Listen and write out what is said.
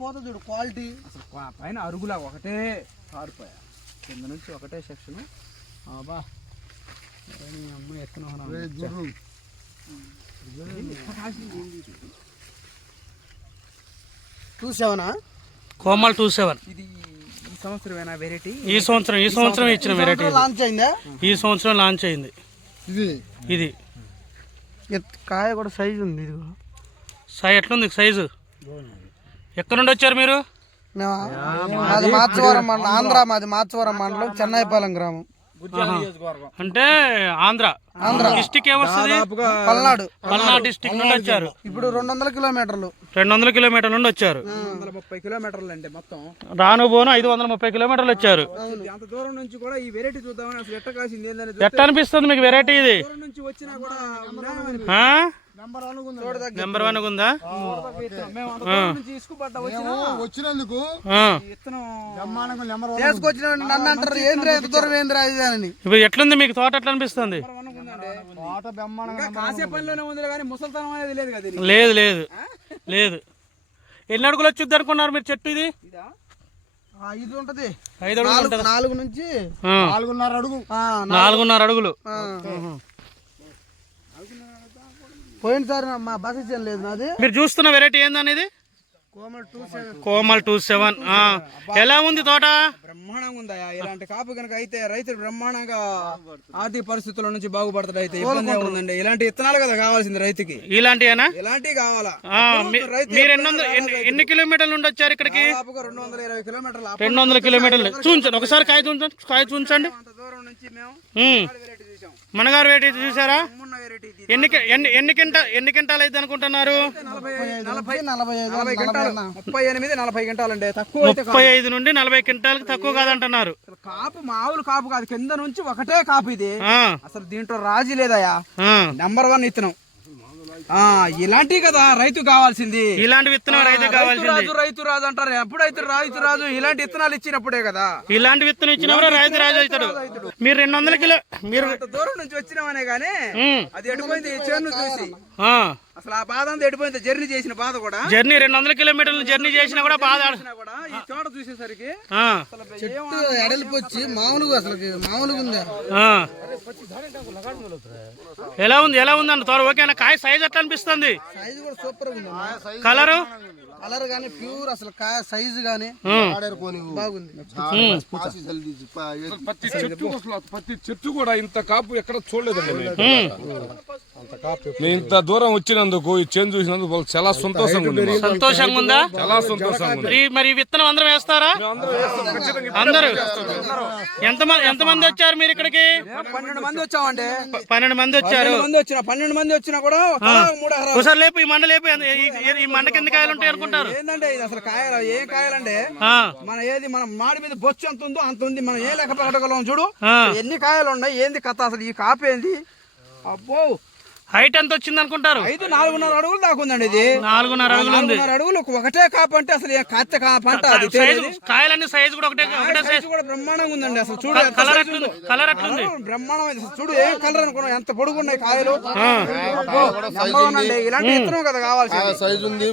పోతుంది క్వాలిటీ. అసలు పైన అరుగులా ఒకటే కారిపోయా, కింద నుంచి ఒకటే సెక్షన్. బా అమ్మాయి ఎత్తున 27 కోమల్ 27. ఇది ఈ సంవత్సరమేనా వెరైటీ? ఈ సంవత్సరం ఇచ్చిన వెరైటీ లాంచ్ అయిందా? ఈ సంవత్సరం లాంచ్ అయింది ఇది. కాయ కూడా సైజు ఉంది. ఇది సాయి ఎట్లుంది సైజు? ఎక్కడ నుండి వచ్చారు మీరు? మాది మాచవరం మండలం, ఆంధ్ర. మాది మాచవరం మండలం, చెన్నైపాలెం గ్రామం. అంటే ఆంధ్ర డిస్టిక్ ఏమొస్తుంది? పల్నాడు డిస్టిక్ నుండి వచ్చారు. ఇప్పుడు 200 కిలోమీటర్లు 200 కిలోమీటర్ల నుండి వచ్చారు. 230 కిలోమీటర్లు అండి మొత్తం. రాను పోను 530 కిలోమీటర్లు వచ్చారు. అంత దూరం నుంచి కూడా ఈ వెరైటీ చూద్దామని అసలు ఎట్ట కాసింది ఏందని ఎట్ట అనిపిస్తుంది మీకు వెరైటీ ఇది? దూరం నుంచి వచ్చినా కూడా నెంబర్ 1 ఉందా? మేము అంత దూరం నుంచి ఇసుకుపడ్డ వచ్చినందుకు విత్తనం తీసుకొచ్చిన నన్ను అంటారు ఏంద్రా ఎంత దూరం ఏంద్రా ఇది అని. ఇప్పుడు ఎట్లుంది మీకు తోట? ఎట్లా అనిపిస్తుంది? కాసే పనిలోనే ఉంది కానీ ముసలితనం అనేది లేదు కదా. లేదు లేదు లేదు. ఎన్ని అడుగులు వచ్చుద్ది అనుకున్నారు మీరు చెట్టు? ఇది 5 ఉంటది. 5 అడుగులు ఉంటది. 4 నుంచి 4.5 అడుగు. 4.5 అడుగులు. పోయినసారి మా బస్ లేదు నాది. మీరు చూస్తున్న వెరైటీ ఏందనేది? కోమల్ 27. ఎలా ఉంది తోట? బ్రహ్మాండంగా ఉందా. ఇలాంటి కాపు కనుక అయితే రైతులు బ్రహ్మాండంగా ఆర్థిక పరిస్థితుల నుంచి బాగుపడతాడు. అయితే ఇబ్బంది ఉందండి. ఇలాంటి విత్తనాలు కదా కావాల్సింది రైతుకి. ఇలాంటివేనా? ఇలాంటివి కావాలా. మీరు ఎన్ని కిలోమీటర్ల నుండి వచ్చారు ఇక్కడికి? 220 కిలోమీటర్లు. 200 కిలోమీటర్లు. చూంచండి ఒకసారి కాయ చూంచండి. కాయ చూంచండి. అంత దూరం నుంచి మేము మనగారు వెరైటీ చూసారా? ఎన్ని క్వింటాలు అయితే అనుకుంటున్నారు? 40 క్వింటాలు అండి. తక్కువ 35 నుండి 40 క్వింటాలకు తక్కువ కాదంటున్నారు. కాపు మామూలు కాపు కాదు, కింద నుంచి ఒకటే కాపు ఇది. అసలు దీంట్లో రాజీ లేదయా. నెంబర్ 1 ఇత్తనం. ఇలాంటివి కదా రైతు కావాల్సింది. ఇలాంటి విత్తనం రైతు కావాల్సింది. రైతు రాజు అంటారు. ఎప్పుడైతే రైతు రాజు ఇలాంటి విత్తనాలు ఇచ్చినప్పుడే కదా. ఇలాంటి విత్తనం ఇచ్చినప్పుడు రైతు రాజు అవుతాడు. మీరు 200 కిలో మీరు దూరం నుంచి వచ్చినామనే గానీ అది ఎడిపోయింది. చేను చూసి అసలు ఆ బాధ అంతా ఎడిపోయింది. జర్నీ చేసిన బాధ కూడా. జర్నీ 200 కిలోమీటర్లు జర్నీ చేసినా కూడా బాధ. ఈ చోట చూసేసరికి చెట్టు ఎడలిపోచ్చి మామూలుగా అసలు మామూలుగా ఉంది. ఎలా ఉంది అన్న తోట? ఓకేనా? కాయ సైజ్ ఎట్లా అనిపిస్తుంది? సైజు కూడా సూపర్ ఉంది. కలర్ గానీ ప్యూర్ అసలు కాయ సైజు గానీ బాగుంది. ప్రతి చెట్టు కూడా ఇంత కాపు ఎక్కడ చూడలేదండి. నేను ఇంత దూరం వచ్చినందుకు ఈ చేను చూసినందుకు చాలా సంతోషంగా ఉంది. సంతోషంగా ఉందా? చాలా సంతోషంగా ఉంది. మరి విత్తనం అందరం వేస్తారా? అందరూ ఎంతమంది వచ్చారు మీరు ఇక్కడికి? 12 మంది వచ్చామండి. 12 మంది వచ్చారు. 12 మంది వచ్చినా కూడా ఒకసారి లేపు ఈ మండ లేపు. ఈ మండ కింద కాయలు ఉంటాయి అనుకుంటారు. ఏంటంటే ఇది అసలు కాయలు ఏం కాయాలంటే మనం మాడి మీద బొచ్చు ఎంత ఉందో అంత ఉంది. మనం ఏ లెక్క పెట్టగలం చూడు. ఎన్ని కాయలు ఉన్నాయి, ఏంది కథ అసలు ఈ కాపు ఏంది? అబ్బో హైట్ ఎంత వచ్చింది అనుకుంటారు? 4.5 అడుగులు దాకా ఉందండి. ఇది 4.5 అడుగులు ఉంది. 4.5 అడుగులు ఒకటే కాపు అంటే అసలు కత్త పంట. కాయలన్నీ సైజు కూడా ఒకటే సైజు కూడా బ్రహ్మాండంగా ఉందండి. అసలు చూడు కలర్ ఎట్లుంది? బ్రహ్మాండం. చూడు ఏం కలర్ అనుకున్నాం, ఎంత పొడుగున్నాయి కాయలు. ఇలాంటి విత్తనం కదా కావాల్సింది.